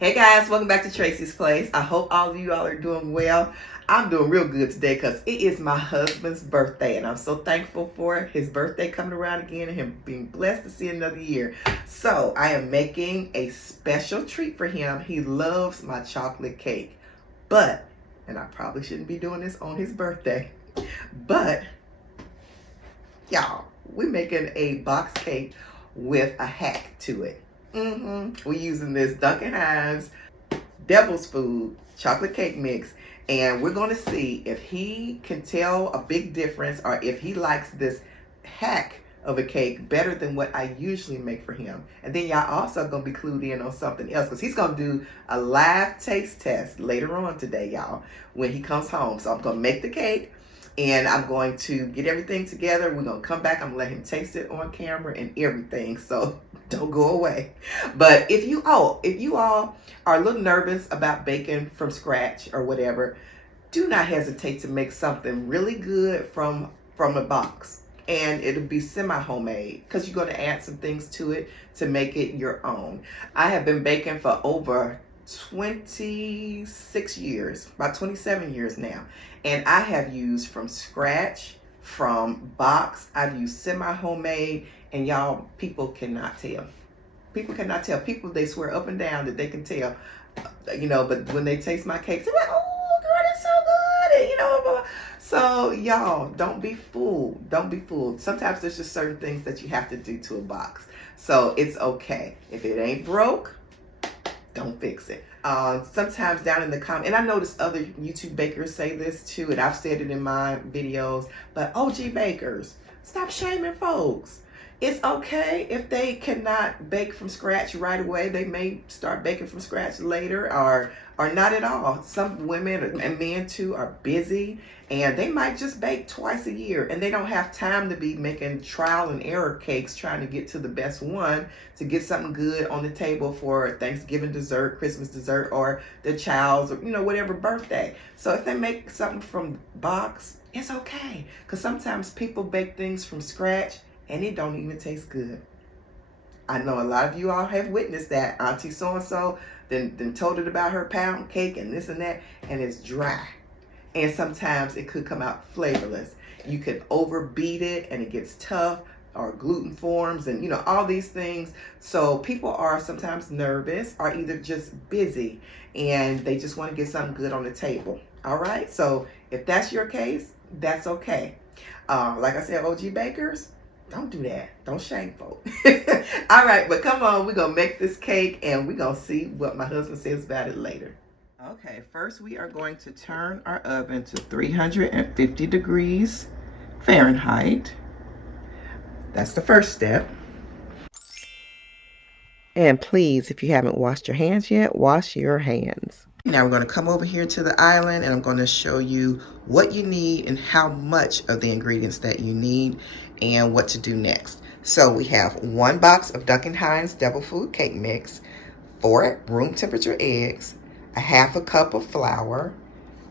Hey guys, welcome back to Tracie's Place. I hope all of you all are doing well. I'm doing real good today because it is my husband's birthday and I'm so thankful for his birthday coming around again and him being blessed to see another year. So I am making a special treat for him. He loves my chocolate cake, but, and I probably shouldn't be doing this on his birthday, but y'all, we're making a box cake with a hack to it. We're using this Duncan Hines Devil's Food chocolate cake mix, and we're going to see if he can tell a big difference or if he likes this hack of a cake better than what I usually make for him. And then y'all also going to be clued in on something else because he's going to do a live taste test later on today, y'all, when he comes home. So I'm going to make the cake and I'm going to get everything together. We're going to come back. I'm going to let him taste it on camera and everything. So don't go away. But if you all are a little nervous about baking from scratch or whatever, do not hesitate to make something really good from a box. And it'll be semi-homemade because you're going to add some things to it to make it your own. I have been baking for over 26 years, about 27 years now. And I have used from scratch, from box, I've used semi-homemade, and y'all, people cannot tell. People cannot tell. People, they swear up and down that they can tell, but when they taste my cakes, they're like, oh, girl, that's so good, and, blah, blah. So, y'all, don't be fooled. Don't be fooled. Sometimes there's just certain things that you have to do to a box. So, it's okay. If it ain't broke, don't fix it. Sometimes down in the comment, and I noticed other YouTube bakers say this too, and I've said it in my videos, but OG bakers, stop shaming folks. It's okay if they cannot bake from scratch right away. They may start baking from scratch later or not at all. Some women and men too are busy and they might just bake twice a year and they don't have time to be making trial and error cakes trying to get to the best one to get something good on the table for Thanksgiving dessert, Christmas dessert, or their child's, or whatever birthday. So if they make something from box, it's okay. Because sometimes people bake things from scratch and it don't even taste good. I know a lot of you all have witnessed that. Auntie so-and-so then told it about her pound cake and this and that, and it's dry. And sometimes it could come out flavorless. You could overbeat it and it gets tough, or gluten forms and all these things. So people are sometimes nervous or either just busy and they just want to get something good on the table. All right, so if that's your case, that's okay. Like I said, OG bakers, don't do that. Don't shame folk. All right, but come on, we're going to make this cake and we're going to see what my husband says about it later. Okay, first we are going to turn our oven to 350 degrees Fahrenheit. That's the first step. And please, if you haven't washed your hands yet, wash your hands. Now we're going to come over here to the island and I'm going to show you what you need and how much of the ingredients that you need and what to do next. So we have 1 box of Duncan Hines Devil Food Cake Mix, 4 room temperature eggs, a 1/2 cup of flour,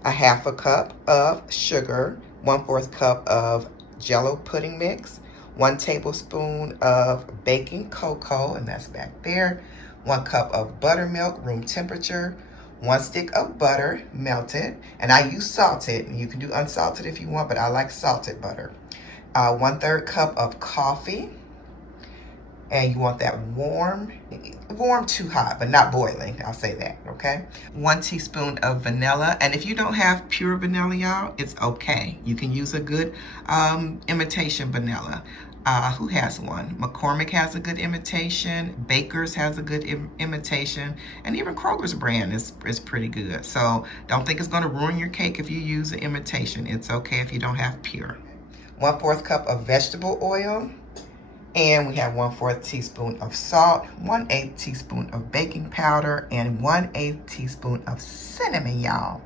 a 1/2 cup of sugar, 1/4 cup of Jello pudding mix, 1 tablespoon of baking cocoa, and that's back there, 1 cup of buttermilk, room temperature, 1 stick of butter, melted, and I use salted. You can do unsalted if you want, but I like salted butter. 1/3 cup of coffee, and you want that warm to hot, but not boiling. I'll say that, okay? 1 teaspoon of vanilla, and if you don't have pure vanilla, y'all, it's okay. You can use a good imitation vanilla. Who has one? McCormick has a good imitation. Baker's has a good imitation. And even Kroger's brand is pretty good. So don't think it's going to ruin your cake if you use an imitation. It's okay if you don't have pure. 1/4 cup of vegetable oil. And we have 1/4 teaspoon of salt, 1/8 teaspoon of baking powder, and 1/8 teaspoon of cinnamon, y'all.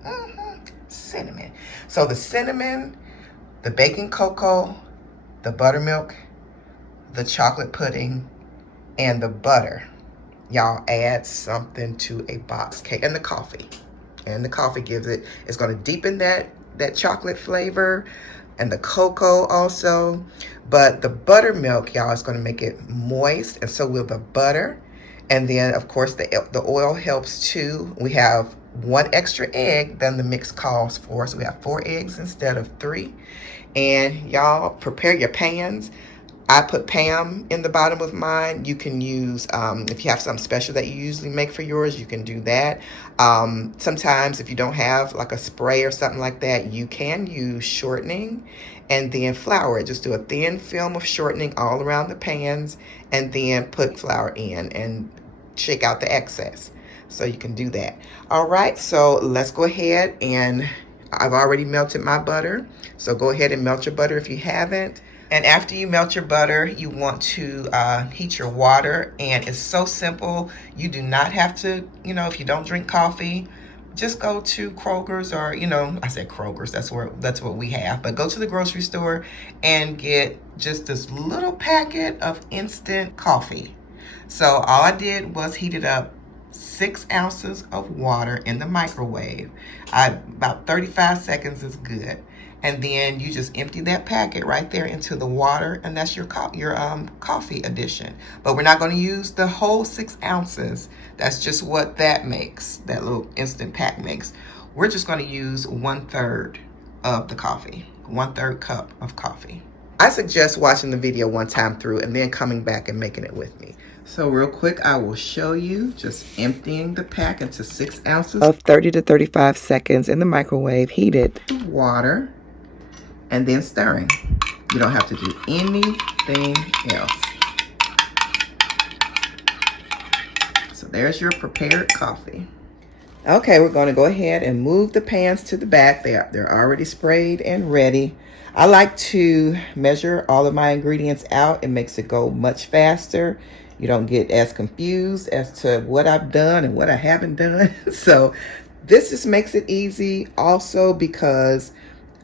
Cinnamon. So the cinnamon, the baking cocoa, the buttermilk, the chocolate pudding, and the butter. Y'all add something to a box cake, and the coffee. And the coffee gives it, it's going to deepen that chocolate flavor, and the cocoa also. But the buttermilk, y'all, is going to make it moist, and so will the butter. And then, of course, the oil helps too. We have 1 extra egg than the mix calls for. So we have 4 eggs instead of 3. And y'all prepare your pans. I put Pam in the bottom of mine. You can use, if you have something special that you usually make for yours, you can do that. Sometimes if you don't have like a spray or something like that, you can use shortening and then flour it. Just do a thin film of shortening all around the pans and then put flour in and shake out the excess. So you can do that. All right, so let's go ahead, and I've already melted my butter. So go ahead and melt your butter if you haven't. And after you melt your butter, you want to heat your water. And it's so simple. You do not have to, if you don't drink coffee, just go to Kroger's, or, I said Kroger's, that's what we have. But go to the grocery store and get just this little packet of instant coffee. So all I did was heat it up 6 ounces of water in the microwave. About 35 seconds is good. And then you just empty that packet right there into the water, and that's your coffee addition. But we're not going to use the whole 6 ounces. That's just what that makes, that little instant pack makes. We're just going to use 1/3 of the coffee, 1/3 cup of coffee. I suggest watching the video one time through and then coming back and making it with me. So real quick, I will show you just emptying the pack into 6 ounces of 30 to 35 seconds in the microwave, heated water, and then stirring. You don't have to do anything else. So there's your prepared coffee. Okay, we're going to go ahead and move the pans to the back. They're already sprayed and ready. I like to measure all of my ingredients out. It makes it go much faster. You don't get as confused as to what I've done and what I haven't done. So this just makes it easy also because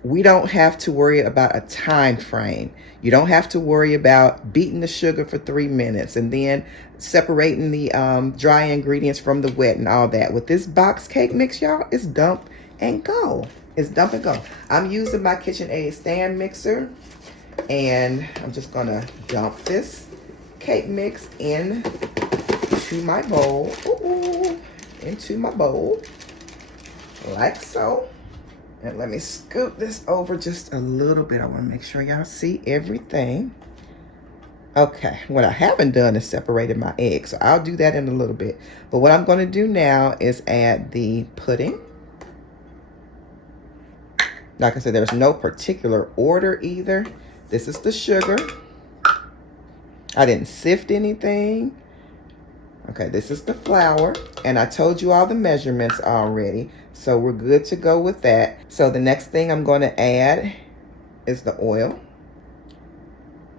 we don't have to worry about a time frame. You don't have to worry about beating the sugar for 3 minutes and then separating the dry ingredients from the wet and all that. With this box cake mix, y'all, it's dump and go. It's dump and go. I'm using my KitchenAid stand mixer, and I'm just gonna dump this cake mix into my bowl. Into my bowl, like so. And let me scoop this over just a little bit. I want to make sure y'all see everything. Okay, what I haven't done is separated my eggs, so I'll do that in a little bit. But what I'm going to do now is add the pudding. Like I said, there's no particular order either. This is the sugar. I didn't sift anything. Okay, this is the flour, and I told you all the measurements already, so we're good to go with that. So the next thing I'm going to add is the oil.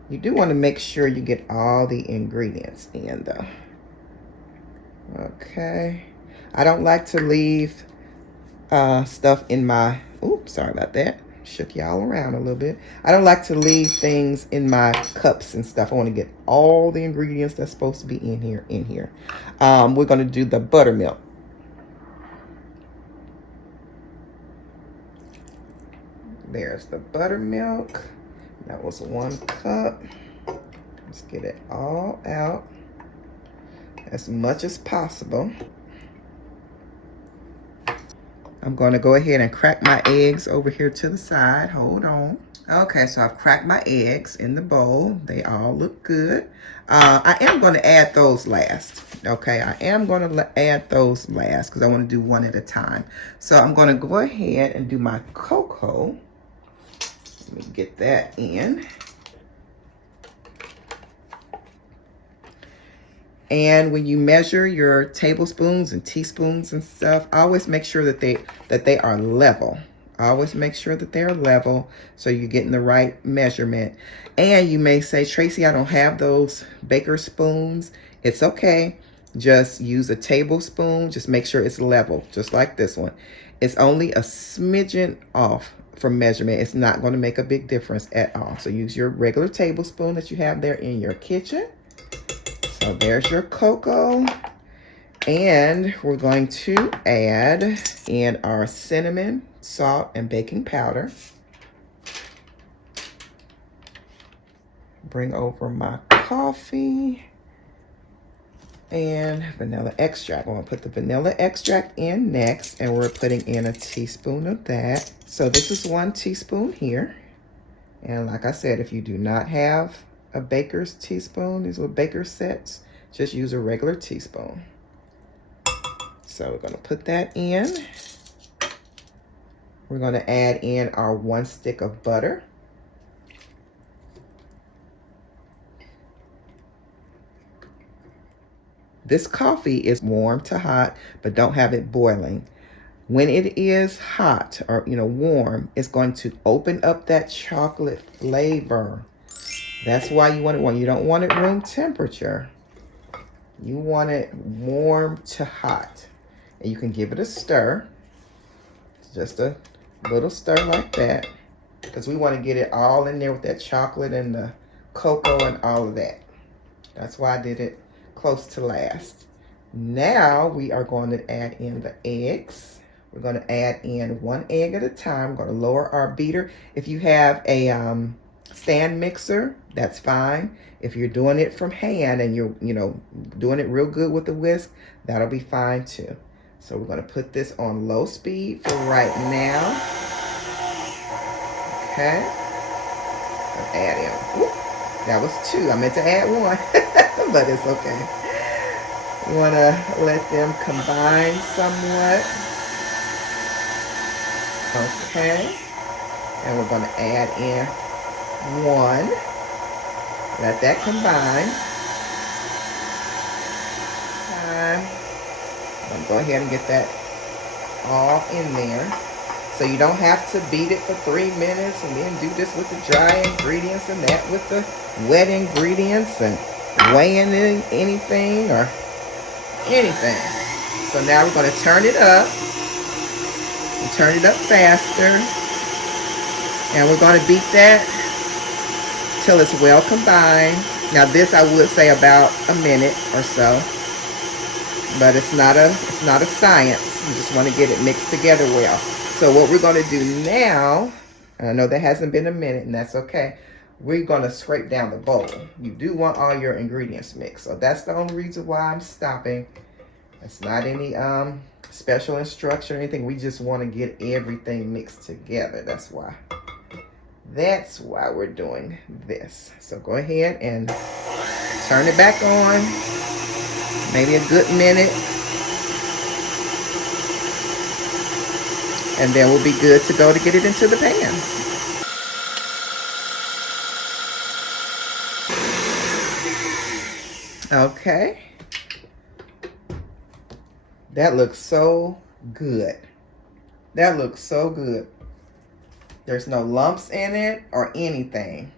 You do want to make sure you get all the ingredients in though. Okay, I don't like to leave stuff in my, oops, sorry about that. Shook y'all around a little bit. I don't like to leave things in my cups and stuff. I want to get all the ingredients that's supposed to be in here. We're going to do the buttermilk. There's the buttermilk. That was 1 cup. Let's get it all out as much as possible. I'm going to go ahead and crack my eggs over here to the side. Hold on. Okay, so I've cracked my eggs in the bowl. They all look good. I am going to add those last. Okay, I am going to add those last because I want to do one at a time. So I'm going to go ahead and do my cocoa. Let me get that in. And when you measure your tablespoons and teaspoons and stuff, always make sure that they are level. Always make sure that they're level so you're getting the right measurement. And you may say, Tracie, I don't have those baker spoons. It's okay. Just use a tablespoon. Just make sure it's level, just like this one. It's only a smidgen off from measurement. It's not going to make a big difference at all. So use your regular tablespoon that you have there in your kitchen. So there's your cocoa, and we're going to add in our cinnamon, salt, and baking powder. Bring over my coffee. And vanilla extract. We're gonna put the vanilla extract in next, and we're putting in a teaspoon of that. So this is 1 teaspoon here. And like I said, if you do not have a baker's teaspoon, these little baker sets, just use a regular teaspoon. So we're gonna put that in. We're gonna add in our 1 stick of butter. This coffee is warm to hot, but don't have it boiling. When it is hot or warm, it's going to open up that chocolate flavor. That's why you want it warm. You don't want it room temperature. You want it warm to hot. And you can give it a stir. Just a little stir like that, because we want to get it all in there with that chocolate and the cocoa and all of that. That's why I did it close to last. Now we are going to add in the eggs. We're going to add in 1 egg at a time. We're going to lower our beater. If you have a stand mixer, that's fine. If you're doing it from hand and you're doing it real good with the whisk, that'll be fine too. So we're going to put this on low speed for right now. Okay. Let's add in. Whoop. That was 2. I meant to add 1, but it's okay. You want to let them combine somewhat. Okay. And we're going to add in 1. Let that combine. I'm going to go ahead and get that all in there. So you don't have to beat it for 3 minutes and then do this with the dry ingredients and that with the wet ingredients and weighing in anything or anything. So now we're going to turn it up. And turn it up faster. And we're going to beat that till it's well combined. Now this I would say about a minute or so. But it's not a science. You just want to get it mixed together well. So what we're going to do now, and I know that hasn't been a minute, and that's okay. We're going to scrape down the bowl. You do want all your ingredients mixed. So that's the only reason why I'm stopping. It's not any special instruction or anything. We just want to get everything mixed together. That's why. That's why we're doing this. So go ahead and turn it back on. Maybe a good minute. And then we'll be good to go to get it into the pan. Okay. That looks so good. That looks so good. There's no lumps in it or anything.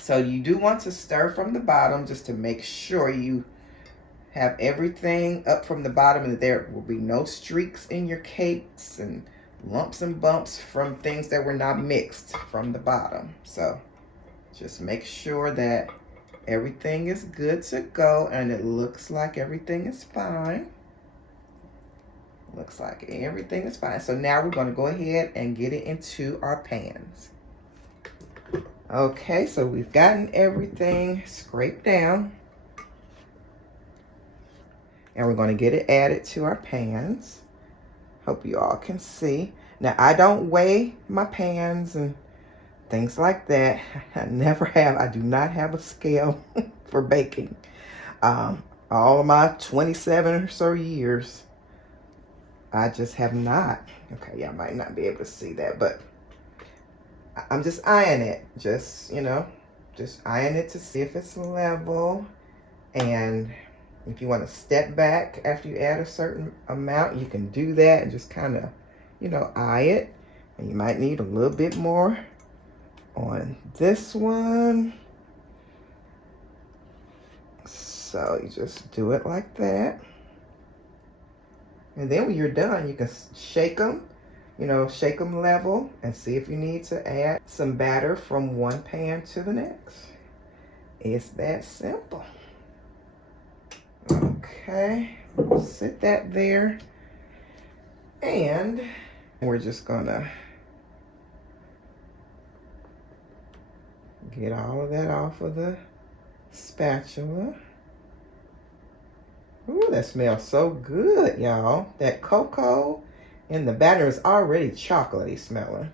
So you do want to stir from the bottom just to make sure you have everything up from the bottom and that there will be no streaks in your cakes and lumps and bumps from things that were not mixed from the bottom. So just make sure that everything is good to go, and it looks like everything is fine. Looks like everything is fine. So now we're going to go ahead and get it into our pans. Okay, so we've gotten everything scraped down. And we're going to get it added to our pans. Hope you all can see. Now, I don't weigh my pans and things like that. I never have. I do not have a scale for baking. All of my 27 or so years, I just have not. Okay, yeah, I might not be able to see that, but I'm just eyeing it. Just eyeing it to see if it's level. And if you want to step back after you add a certain amount, you can do that and just kind of, eye it. And you might need a little bit more on this one. So you just do it like that. And then when you're done, you can shake them, shake them level and see if you need to add some batter from one pan to the next. It's that simple. Okay, sit that there. And we're just gonna get all of that off of the spatula. Ooh, that smells so good, y'all. That cocoa and the batter is already chocolatey smelling.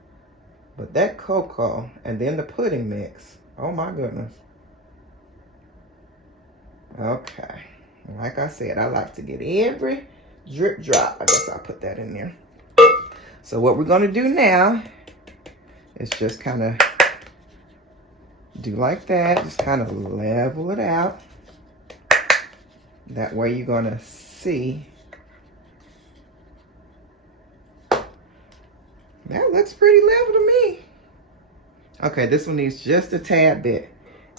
But that cocoa and then the pudding mix. Oh my goodness. Okay. Like I said, I like to get every drip drop. I guess I'll put that in there. So what we're going to do now is just kind of do like that. Just kind of level it out. That way you're going to see. That looks pretty level to me. Okay, this one needs just a tad bit.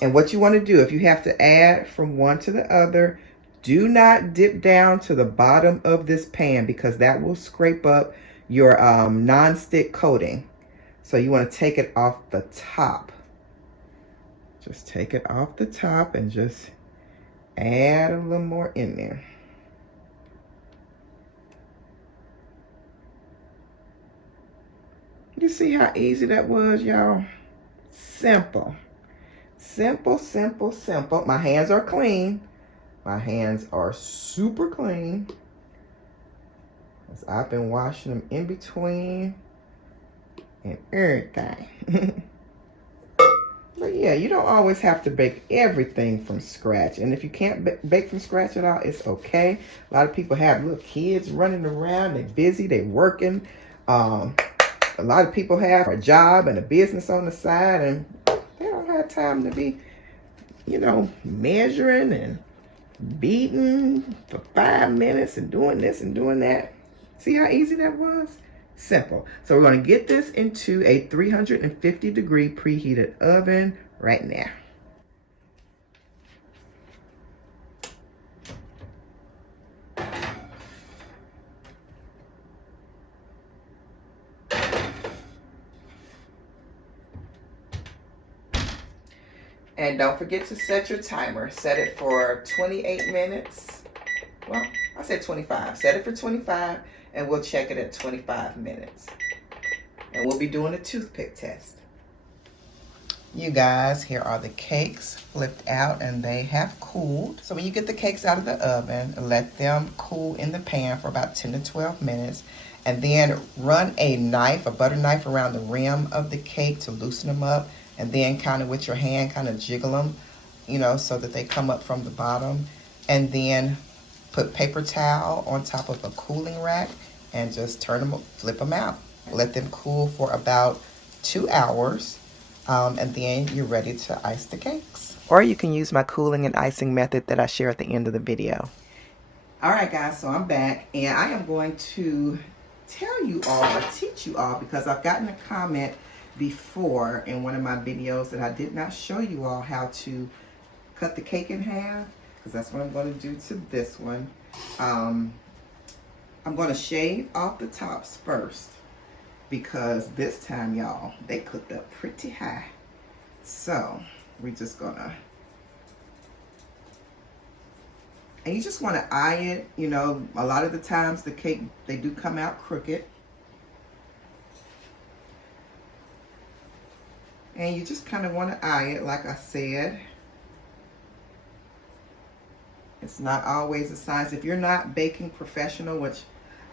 And what you want to do, if you have to add from one to the other, do not dip down to the bottom of this pan because that will scrape up your non-stick coating. So you want to take it off the top. Just take it off the top and just add a little more in there. You see how easy that was, y'all? Simple. Simple, simple, simple. My hands are clean. My hands are super clean. I've been washing them in between and everything. But yeah, you don't always have to bake everything from scratch. And if you can't bake from scratch at all, it's okay. A lot of people have little kids running around. They're busy. They're working. A lot of people have a job and a business on the side, and they don't have time to be, you know, measuring and beating for 5 minutes and doing this and doing that. See how easy that was? Simple. So we're going to get this into a 350-degree preheated oven right now. And don't forget to set your timer. Set it for 28 minutes. Well, I said 25. Set it for 25, and we'll check it at 25 minutes. And we'll be doing a toothpick test. You guys, here are the cakes flipped out, and they have cooled. So when you get the cakes out of the oven, let them cool in the pan for about 10 to 12 minutes. And then run a knife, a butter knife, around the rim of the cake to loosen them up. And then kind of with your hand, kind of jiggle them, you know, so that they come up from the bottom. And then put paper towel on top of a cooling rack and just turn them, flip them out. Let them cool for about 2 hours. And then you're ready to ice the cakes. Or you can use my cooling and icing method that I share at the end of the video. All right, guys, so I'm back. And I am going to tell you all, or teach you all, because I've gotten a comment before in one of my videos that I did not show you all how to cut the cake in half, because that's what I'm going to do to this one. I'm going to shave off the tops first, because this time, y'all, they cooked up pretty high. So we're just gonna, and you just want to eye it. You know, a lot of the times the cake, they do come out crooked. And you just kind of want to eye it, like I said. It's not always a science. If you're not baking professional, which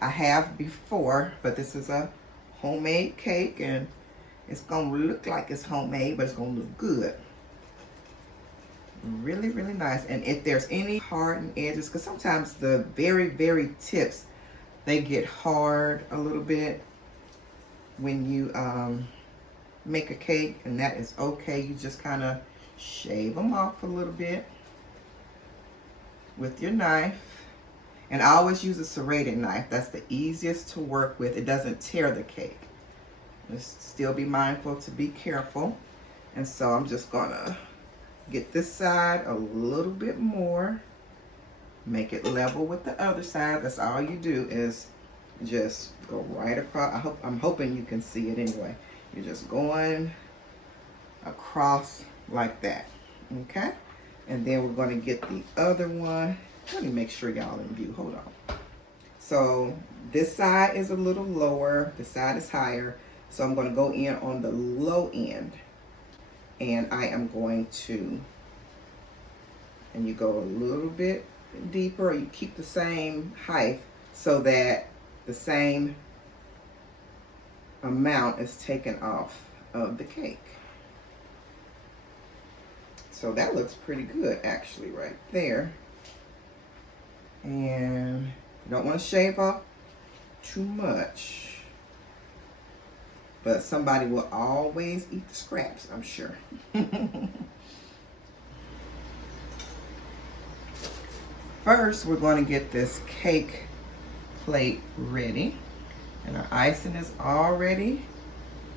I have before, but this is a homemade cake, and it's going to look like it's homemade, but it's going to look good. Really, really nice. And if there's any hardened edges, because sometimes the very, very tips, they get hard a little bit when you make a cake, and that is okay. You just kind of shave them off a little bit with your knife. And I always use a serrated knife. That's the easiest to work with. It doesn't tear the cake. Just still be mindful to be careful. And so I'm just gonna get this side a little bit more, make it level with the other side. That's all you do, is just go right across. I'm hoping you can see it anyway. You're just going across like that, okay? And then we're going to get the other one. Let me make sure y'all in view. Hold on. So this side is a little lower. This side is higher. So I'm going to go in on the low end. And I am going to, and you go a little bit deeper, or you keep the same height so that the same amount is taken off of the cake. So that looks pretty good actually right there. And you don't want to shave off too much, but somebody will always eat the scraps, I'm sure. First, we're going to get this cake plate ready. And our icing is already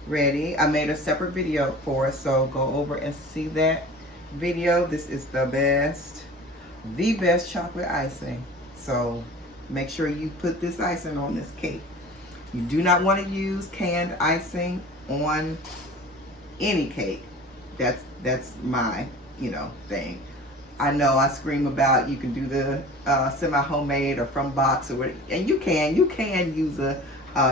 ready. I made a separate video for it, so go over and see that video. This is the best chocolate icing. So make sure you put this icing on this cake. You do not want to use canned icing on any cake. That's my, thing. I know I scream about you can do the semi-homemade or from box or whatever, and you can use a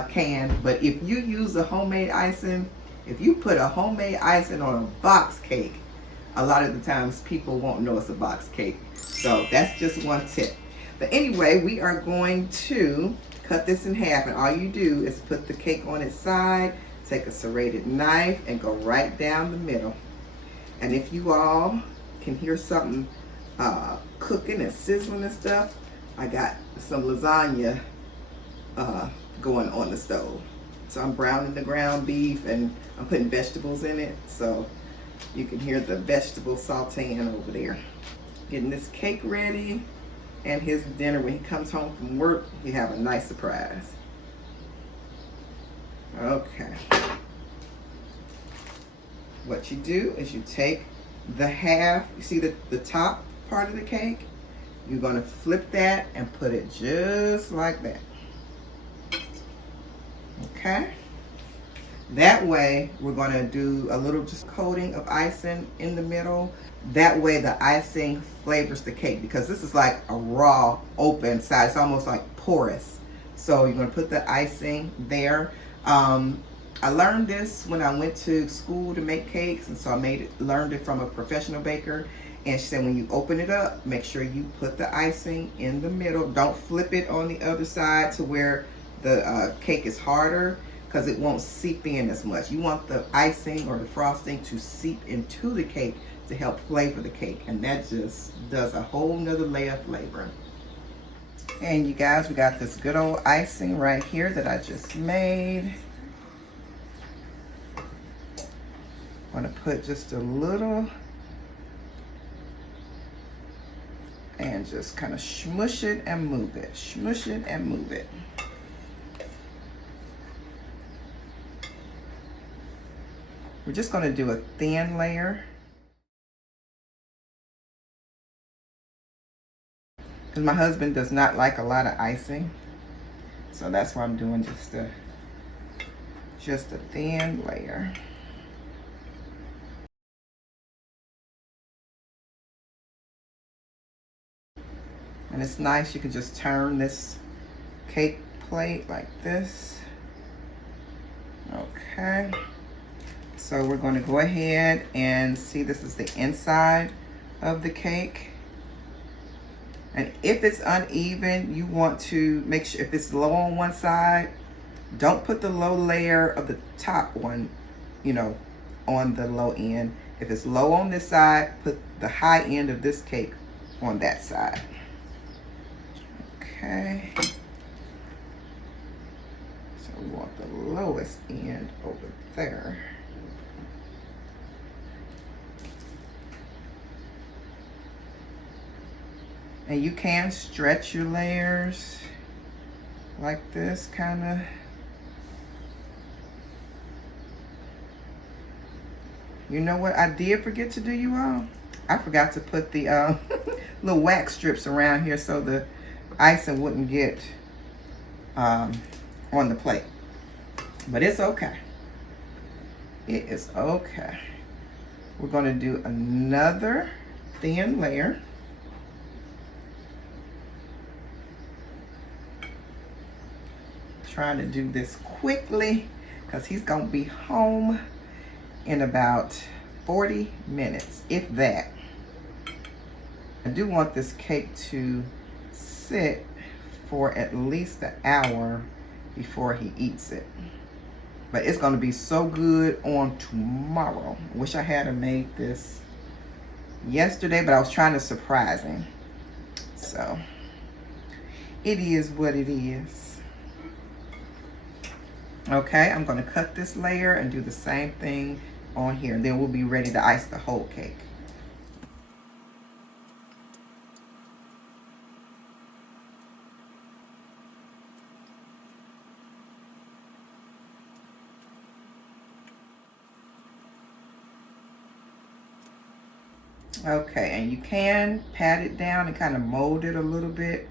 can, but if you use a homemade icing, if you put a homemade icing on a box cake, a lot of the times people won't know it's a box cake. So that's just one tip. But anyway, we are going to cut this in half, and all you do is put the cake on its side, take a serrated knife and go right down the middle. And if you all can hear something cooking and sizzling and stuff, I got some lasagna going on the stove. So I'm browning the ground beef and I'm putting vegetables in it, so you can hear the vegetables sauteing over there. Getting this cake ready, and his dinner when he comes home from work, he have a nice surprise. Okay. What you do is you take the half, you see the top part of the cake, you're going to flip that and put it just like that. Okay, that way we're going to do a little just coating of icing in the middle. That way the icing flavors the cake, because this is like a raw open side, it's almost like porous. So you're going to put the icing there. I learned this when I went to school to make cakes, and so I learned it from a professional baker. And she said when you open it up, make sure you put the icing in the middle. Don't flip it on the other side to where the cake is harder, because it won't seep in as much. You want the icing or the frosting to seep into the cake to help flavor the cake, and that just does a whole nother layer of flavor. And you guys, we got this good old icing right here that I just made. I'm gonna put just a little and just kind of smush it and move it, smush it and move it. We're just going to do a thin layer, because my husband does not like a lot of icing, so that's why I'm doing just a thin layer. And it's nice, you can just turn this cake plate like this. Okay. So we're going to go ahead and see, this is the inside of the cake. And if it's uneven, you want to make sure, if it's low on one side, don't put the low layer of the top one, on the low end. If it's low on this side, put the high end of this cake on that side. Okay. So we want the lowest end over there. And you can stretch your layers like this, kind of. You know what I did forget to do, you all? I forgot to put the little wax strips around here so the icing wouldn't get on the plate. But it's okay. It is okay. We're going to do another thin layer. Trying to do this quickly because he's gonna be home in about 40 minutes, if that. I do want this cake to sit for at least an hour before he eats it. But it's gonna be so good on tomorrow. Wish I had made this yesterday, but I was trying to surprise him. So it is what it is. Okay, I'm gonna cut this layer and do the same thing on here. And then we'll be ready to ice the whole cake. Okay, and you can pat it down and kind of mold it a little bit.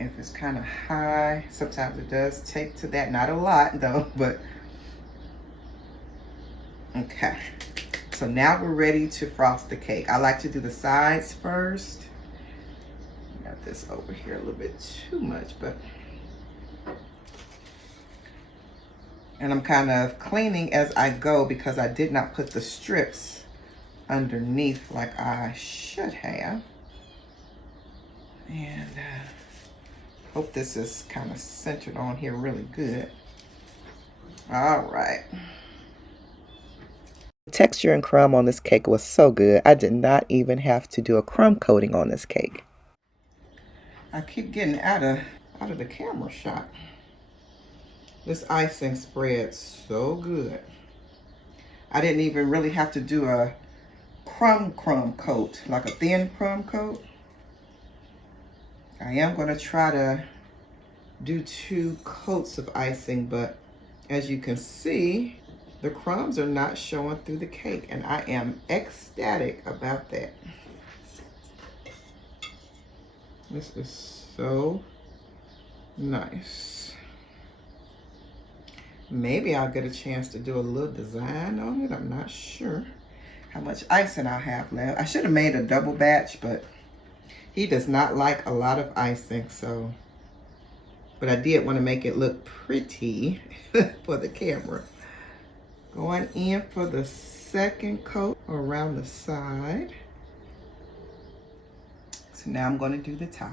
If it's kind of high, sometimes it does take to that. Not a lot though, but okay. So now we're ready to frost the cake. I like to do the sides first. Got this over here a little bit too much, but. And I'm kind of cleaning as I go because I did not put the strips underneath like I should have. And hope this is kind of centered on here really good. All right. The texture and crumb on this cake was so good. I did not even have to do a crumb coating on this cake. I keep getting out of the camera shot. This icing spreads so good. I didn't even really have to do a crumb coat, like a thin crumb coat. I am going to try to do 2 coats of icing, but as you can see, the crumbs are not showing through the cake, and I am ecstatic about that. This is so nice. Maybe I'll get a chance to do a little design on it. I'm not sure how much icing I have left. I should have made a double batch, but he does not like a lot of icing, so. But I did want to make it look pretty for the camera. Going in for the second coat around the side. So now I'm going to do the top.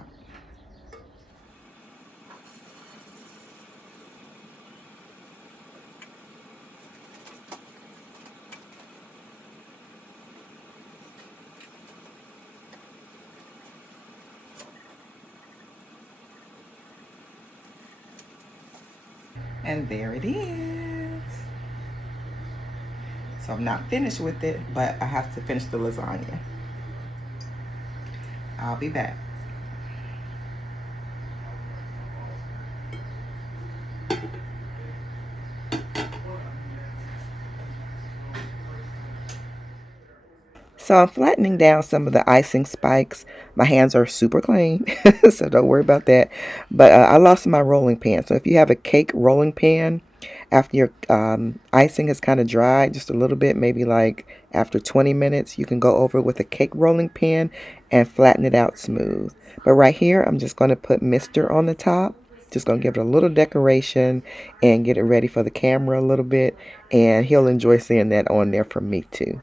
And there it is. So I'm not finished with it, but I have to finish the lasagna. I'll be back. So I'm flattening down some of the icing spikes. My hands are super clean, so don't worry about that. But I lost my rolling pan. So if you have a cake rolling pan, after your icing is kind of dried just a little bit, maybe like after 20 minutes, you can go over with a cake rolling pin and flatten it out smooth. But right here, I'm just going to put Mr. on the top. Just going to give it a little decoration and get it ready for the camera a little bit. And he'll enjoy seeing that on there from me too.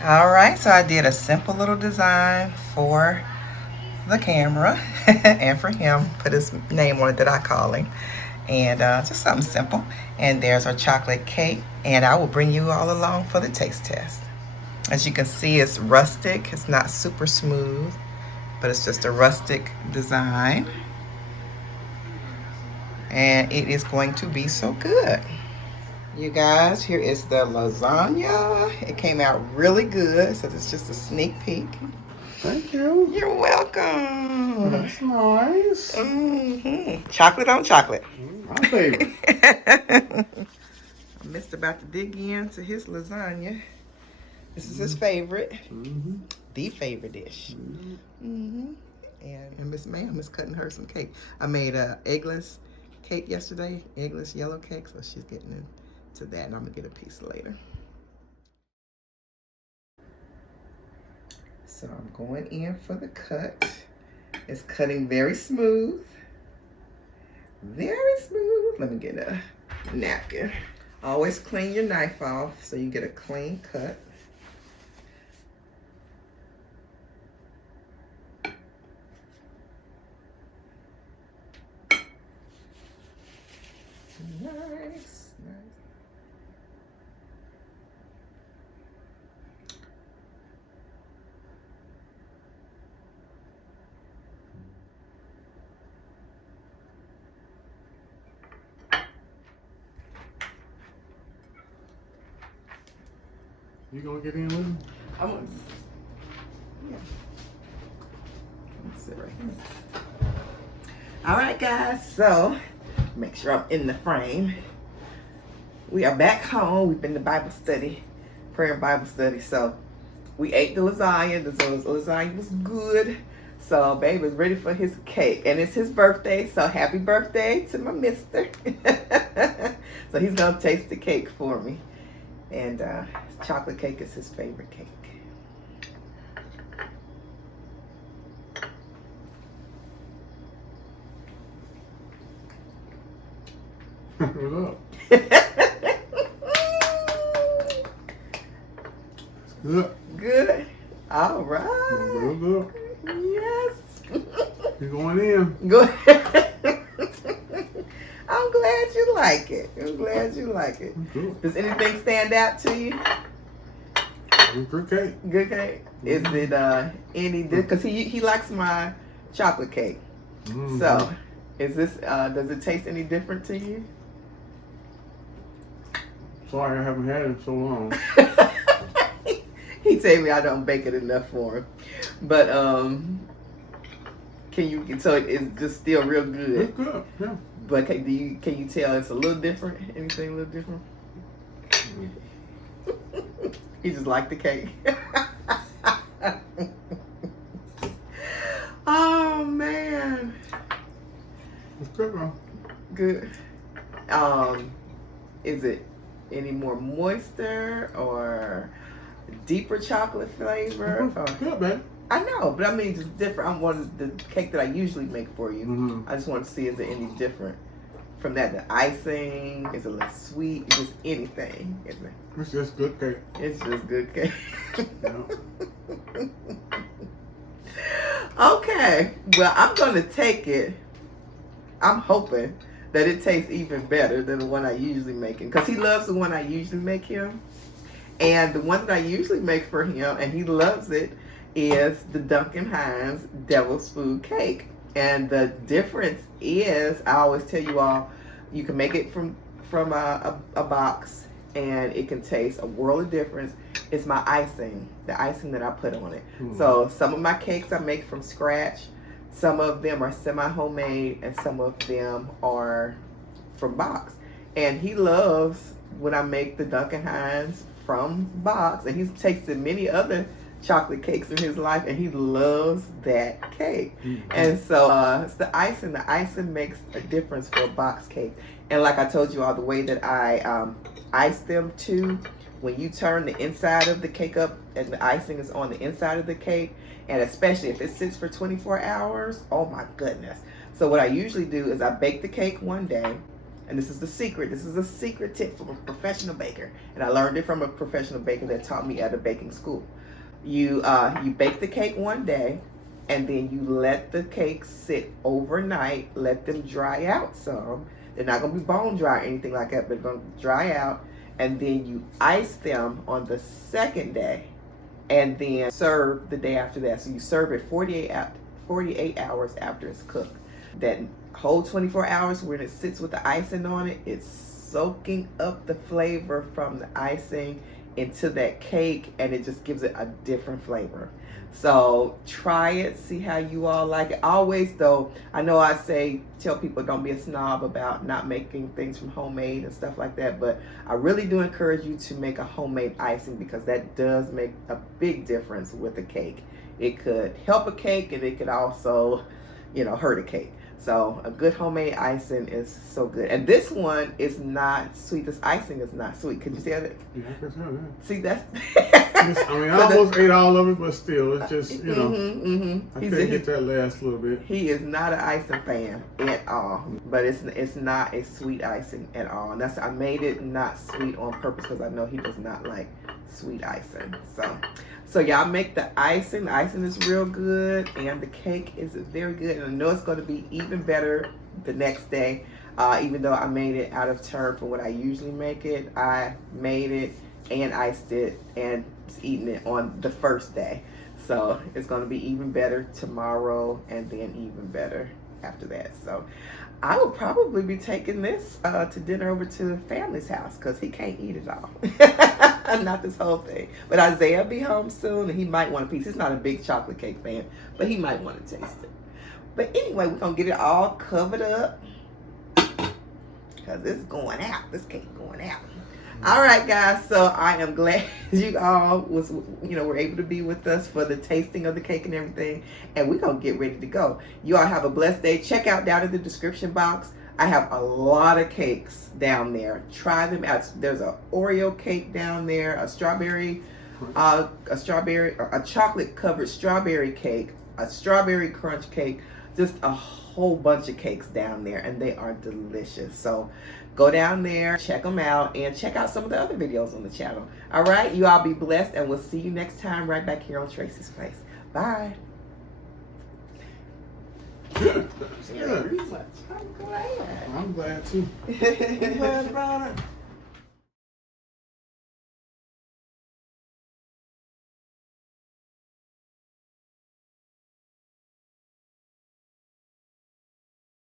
All right, so I did a simple little design for the camera and for him. Put his name on it that I call him. And just something simple. And there's our chocolate cake. And I will bring you all along for the taste test. As you can see, it's rustic. It's not super smooth, but it's just a rustic design. And it is going to be so good. You guys, here is the lasagna. It came out really good, so this is just a sneak peek. Thank you. You're welcome. That's nice. Chocolate on chocolate. My favorite. I'm just about to dig into his lasagna. This is his favorite. the favorite dish. And Miss Ma'am is cutting her some cake. I made a eggless cake yesterday, eggless yellow cake, so she's getting into that, and I'm gonna get a piece later. So I'm going in for the cut. It's cutting very smooth. Very smooth. Let me get a napkin. Always clean your knife off so you get a clean cut. Nice, nice. You gonna get in with him? I'm gonna, yeah. Let's sit right here. All right, guys, so make sure I'm in the frame. We are back home. We've been to Bible study, prayer and Bible study. So we ate the lasagna. The lasagna was good. So baby's ready for his cake. And it's his birthday, so happy birthday to my mister. So he's gonna taste the cake for me. And chocolate cake is his favorite cake. What's up? Good. Good. All right. Good. Yes. You're going in. Good. I'm glad you like it. I'm glad you like it. Good. Does anything stand out to you? Good cake. Good cake. Is it any? Because he likes my chocolate cake. So, is this? Does it taste any different to you? Sorry, I haven't had it in so long. He told me I don't bake it enough for him, but can you? So it's just still real good. It's good. Yeah. But can you tell it's a little different? Anything a little different? He just liked the cake. Oh man. It's good, bro. Good. Is it any more moister or deeper chocolate flavor? Good, man. I know, but I mean just different. I wanted the cake that I usually make for you. I just want to see is it any different from that. The icing is a little sweet, just anything. Is it? It's just good cake. It's just good cake. Yeah. Okay, well I'm gonna take it. I'm hoping that it tastes even better than the one I usually make him, because he loves the one I usually make him. And the one that I usually make for him, and he loves it, is the Duncan Hines Devil's Food Cake. And the difference is, I always tell you all, you can make it from a box, and it can taste a world of difference. It's my icing, the icing that I put on it. So some of my cakes I make from scratch. Some of them are semi-homemade, and some of them are from box. And he loves when I make the Duncan Hines from box, and he's tasted many other chocolate cakes in his life, and he loves that cake. And so it's the icing. The icing makes a difference for a box cake. And like I told you all, the way that I ice them too, when you turn the inside of the cake up and the icing is on the inside of the cake, and especially if it sits for 24 hours, oh my goodness. So what I usually do is I bake the cake one day, and this is the secret. This is a secret tip from a professional baker, and I learned it from a professional baker that taught me at a baking school. You bake the cake one day, and then you let the cake sit overnight. Let them dry out some. They're not gonna be bone dry or anything like that, but they're gonna dry out. And then you ice them on the second day, and then serve the day after that. So you serve it 48 hours after it's cooked. That whole 24 hours when it sits with the icing on it, it's soaking up the flavor from the icing into that cake, and it just gives it a different flavor. So try it, see how you all like it. Always though, I know I tell people don't be a snob about not making things from homemade and stuff like that, but I really do encourage you to make a homemade icing because that does make a big difference with a cake. It could help a cake and it could also, hurt a cake. So a good homemade icing is so good. And this one is not sweet. This icing is not sweet. Could you see that? Yeah, I can tell that. See, that's... I almost ate all of it, but still, it's just, I can't get that last little bit. He is not an icing fan at all. But it's not a sweet icing at all. And I made it not sweet on purpose because I know he does not like sweet icing. So y'all make the icing. The icing is real good, and the cake is very good. And I know it's going to be even better the next day. Even though I made it out of turn for what I usually make it, I made it and iced it and was eating it on the first day. So it's going to be even better tomorrow, and then even better after that. So I will probably be taking this to dinner over to family's house because he can't eat it all. Not this whole thing. But Isaiah will be home soon, and he might want a piece. He's not a big chocolate cake fan, but he might want to taste it. But anyway, we're going to get it all covered up because it's going out. This cake going out. All right, guys. So I am glad you all were able to be with us for the tasting of the cake and everything. And we're going to get ready to go. You all have a blessed day. Check out down in the description box. I have a lot of cakes down there. Try them out. There's an Oreo cake down there, a chocolate covered strawberry cake, a strawberry crunch cake, just a whole bunch of cakes down there, and they are delicious. So go down there, check them out, and check out some of the other videos on the channel. All right, you all be blessed, and we'll see you next time right back here on Tracie's Place. Bye. Yeah. I'm glad too. I'm glad about it.